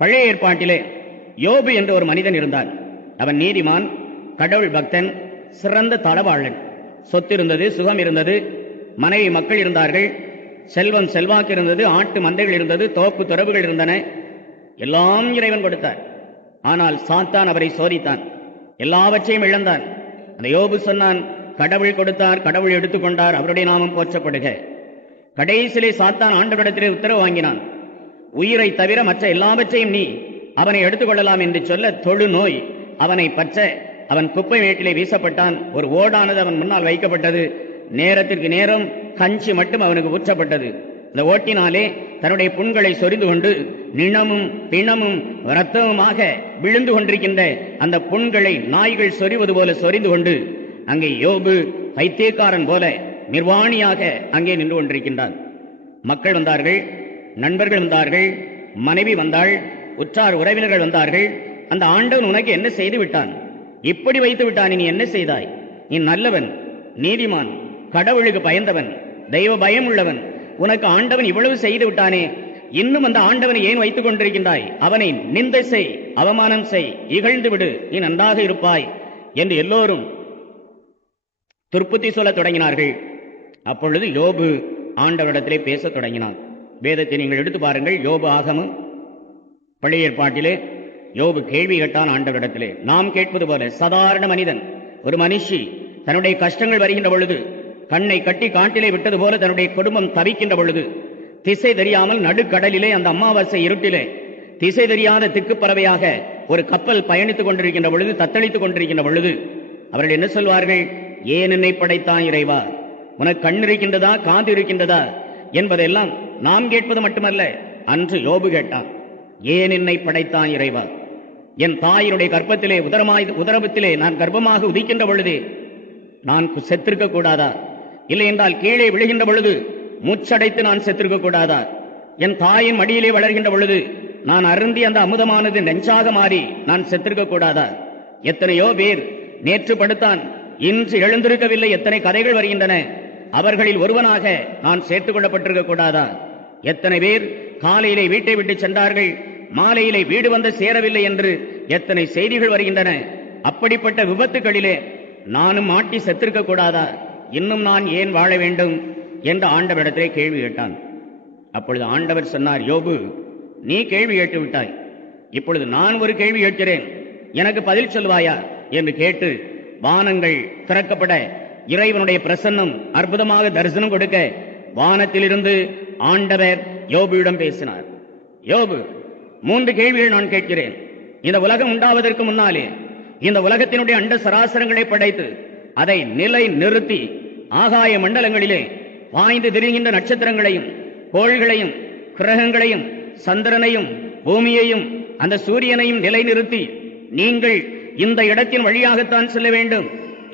பழைய ஏற்பாட்டிலே யோபு என்ற ஒரு மனிதன் இருந்தான். அவன் நீதிமான், கடவுள் பக்தன், சிறந்த தளவாளன். சொத்து இருந்தது, சுகம் இருந்தது, மனைவி மக்கள் இருந்தார்கள், செல்வம் செல்வாக்கு இருந்தது, ஆட்டு மந்தைகள் இருந்தது, தோப்பு துறவுகள் இருந்தன. எல்லாம் இறைவன் கொடுத்தார். ஆனால் சாத்தான் அவரை சோதித்தான், எல்லாவற்றையும் இழந்தான். அந்த யோபு சொன்னான், கடவுள் கொடுத்தார், கடவுள் எடுத்துக்கொண்டார், அவருடைய நாமம் போற்றப்படுக. கடைசியிலே சாத்தான் ஆண்டவரிடத்திலே உத்தரவு வாங்கினான், உயிரை தவிர மற்ற எல்லாவற்றையும் நீ அவனை எடுத்துக்கொள்ளலாம் என்று சொல்ல தொழு நோய் அவனை பற்ற அவன் குப்பை மேட்டிலே வீசப்பட்டான். ஒரு ஓடானது அவன் முன்னால் வைக்கப்பட்டது. நேரத்திற்கு நேரம் கஞ்சி மட்டும் அவனுக்கு ஊற்றப்பட்டது. இந்த ஓட்டினாலே தன்னுடைய புண்களை சொரிந்து கொண்டு நிணமும் பிணமும் இரத்தமுமாக விழுந்து கொண்டிருக்கின்ற அந்த புண்களை நாய்கள் சொரிவது போல சொரிந்து கொண்டு அங்கே யோபு பைத்தியக்காரன் போல நிர்வாணியாக அங்கே நின்று கொண்டிருக்கின்றான். மக்கள் வந்தார்கள், நண்பர்கள் வந்தார்கள், மனைவி வந்தாள், உற்றார் உறவினர்கள் வந்தார்கள். அந்த ஆண்டவன் உனக்கு என்ன செய்து விட்டான்? இப்படி வைத்து விட்டான், நீ என்ன செய்தாய்? நீ நல்லவன், நீதிமான், கடவுளுக்கு பயந்தவன், தெய்வ பயம் உள்ளவன், உனக்கு ஆண்டவன் இவ்வளவு செய்து விட்டானே, இன்னும் அந்த ஆண்டவனை ஏன் வைத்துக் கொண்டிருக்கின்றாய்? அவனை நிந்தை செய், அவமானம் செய், இகழ்ந்து விடு, நீ நன்றாக இருப்பாய் என்று எல்லோரும் துர்ப்புத்தி சொல்ல தொடங்கினார்கள். அப்பொழுது யோபு ஆண்டவரிடத்திலே பேசத் தொடங்கினான். வேதத்தை நீங்கள் எடுத்து பாருங்கள். யோபு ஆகமம் பழைய ஏற்பாட்டிலே யோபு கேள்வி கேட்டான் ஆண்டவரிடத்திலே. நாம் கேட்பது போல சாதாரண மனிதன், ஒரு மனுஷி தன்னுடைய கஷ்டங்கள் வருகின்ற பொழுது, கண்ணை கட்டி காட்டிலே விட்டது போல தன்னுடைய குடும்பம் தவிக்கின்ற பொழுது, திசை தெரியாமல் நடுக்கடலிலே அந்த அமாவாசை இருட்டிலே திசை தெரியாத திக்குப்பறவையாக ஒரு கப்பல் பயணித்துக் கொண்டிருக்கின்ற பொழுது, தத்தளித்துக் கொண்டிருக்கின்ற பொழுது அவர்கள் என்ன சொல்வார்கள்? ஏன் என்னை படைத்தான் இறைவா? உனக்கு கண் இருக்கின்றதா, காது இருக்கின்றதா என்பதெல்லாம் நாம் கேட்பது மட்டுமல்ல, அன்று யோபு கேட்டான், ஏன் என்னை படைத்தான் இறைவா? என் தாயினுடைய கர்ப்பத்திலே உதரபத்திலே நான் கர்ப்பமாக உதிக்கின்ற பொழுது நான் செத்திருக்க கூடாதா? இல்லை என்றால் கீழே விழுகின்ற பொழுது மூச்சடைத்து நான் செத்திருக்க கூடாதா? என் தாயின் மடியிலே வளர்கின்ற பொழுது நான் அருந்தி அந்த அமுதமானது நெஞ்சாக மாறி நான் செத்திருக்க கூடாதா? எத்தனையோ பேர் நேற்று படுத்தான், இன்று எழுந்திருக்கவில்லை, எத்தனை கதைகள் வருகின்றன. அவர்களில் ஒருவனாக நான் சேர்த்துக் கொள்ளப்பட்டிருக்க கூடாதா? எத்தனை பேர் காலையிலே வீட்டை விட்டு சென்றார்கள், மாலையிலே வீடு வந்து சேரவில்லை என்று எத்தனை செய்திகள் வருகின்றன. அப்படிப்பட்ட விபத்துகளிலே நானும் மாட்டி செத்திருக்க கூடாதா? இன்னும் நான் ஏன் வாழ வேண்டும் என்று ஆண்டவரிடத்திலே கேள்வி கேட்டான். அப்பொழுது ஆண்டவர் சொன்னார், யோபு, நீ கேள்வி கேட்டு விட்டாய், இப்பொழுது நான் ஒரு கேள்வி கேட்கிறேன், எனக்கு பதில் சொல்வாயா என்று கேட்டு வானங்கள் திறக்கப்பட இறைவனுடைய பிரசன்னம் அற்புதமாக தரிசனம் கொடுக்க வானத்திலிருந்து ஆண்டவர் யோபுவிடம் பேசினார். யோபு, 3 கேள்விகள் நான் கேட்கிறேன். இந்த உலகம் உண்டாவதற்கு முன்னாலே இந்த உலகத்தினுடைய அண்ட சராசரங்களை படைத்து அதை நிலை நிறுத்தி ஆகாய மண்டலங்களிலே வாய்ந்து திரிகின்ற நட்சத்திரங்களையும் கோள்களையும் கிரகங்களையும் சந்திரனையும் பூமியையும் அந்த சூரியனையும் நிலைநிறுத்தி நீங்கள் இந்த இடத்தின் வழியாகத்தான் செல்ல வேண்டும்,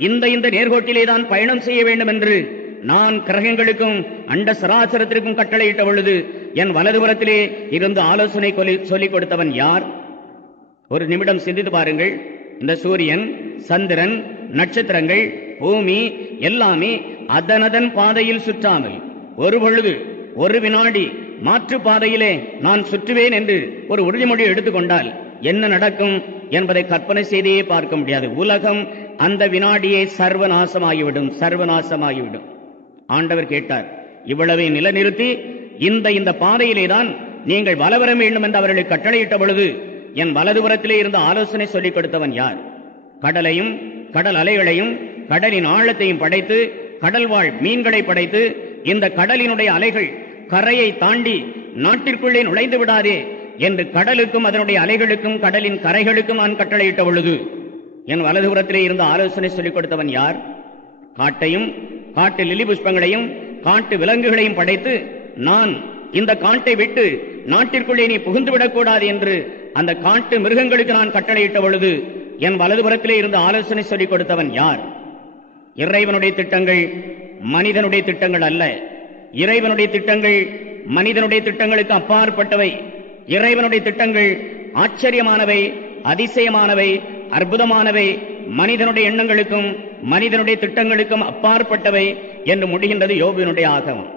இந்த நேர்கோட்டிலே தான் பயணம் செய்ய வேண்டும் என்று நான் கிரகங்களுக்கும் அண்ட சராசரத்திற்கும் கட்டளையிட்ட பொழுது என் வலதுபுறத்திலே இருந்து ஆலோசனை சொல்லிக் கொடுத்தவன் யார்? ஒரு நிமிடம் சிந்தித்து பாருங்கள். இந்த சூரியன், சந்திரன், நட்சத்திரங்கள், பூமி எல்லாமே அதனதன் பாதையில் சுற்றாமல் ஒரு பொழுது ஒரு வினாடி மாற்று பாதையிலே நான் சுற்றுவேன் என்று ஒரு உறுதிமொழி எடுத்துக்கொண்டால் என்ன நடக்கும் என்பதை கற்பனை செய்தே பார்க்க முடியாது. உலகம் அந்த வினாடியே சர்வநாசமாகிவிடும், சர்வநாசமாகிவிடும். ஆண்டவர் கேட்டார், இவ்வளவை நிலைநிறுத்தி இந்த பாதையிலே தான் நீங்கள் வலவர வேண்டும் என்று அவர்களுக்கு கட்டளையிட்ட பொழுது என் வலதுபுறத்திலே இருந்த ஆலோசனை சொல்லிக் கொடுத்தவன் யார்? கடலையும் கடல் அலைகளையும் கடலின் ஆழத்தையும் படைத்து கடல் வாழ் மீன்களை படைத்து இந்த கடலினுடைய அலைகள் கரையை தாண்டி நாட்டிற்குள்ளே நுழைந்து விடாதே என்று கடலுக்கும் அதனுடைய அலைகளுக்கும் கடலின் கரைகளுக்கும் நான் கட்டளையிட்ட பொழுது என் வலதுபுறத்திலே இருந்த ஆலோசனை சொல்லிக் கொடுத்தவன் யார்? காட்டையும் காட்டு லிலி புஷ்பங்களையும் காட்டு விலங்குகளையும் படைத்து நான் இந்த காட்டை விட்டு நாட்டிற்குள்ளே நீ புகுந்து விடக்கூடாது என்று அந்த காட்டு மிருகங்களுக்கு நான் கட்டளையிட்ட பொழுது என் வலதுபுறத்திலே இருந்த ஆலோசனை சொல்லிக் கொடுத்தவன் யார்? இறைவனுடைய திட்டங்கள் மனிதனுடைய திட்டங்கள் அல்ல. இறைவனுடைய திட்டங்கள் மனிதனுடைய திட்டங்களுக்கு அப்பாற்பட்டவை. இறைவனுடைய திட்டங்கள் ஆச்சரியமானவை, அதிசயமானவை, அற்புதமானவை, மனிதனுடைய எண்ணங்களுக்கும் மனிதனுடைய திட்டங்களுக்கும் அப்பாற்பட்டவை என்று முடிகின்றது யோபுவினுடைய ஆகமம்.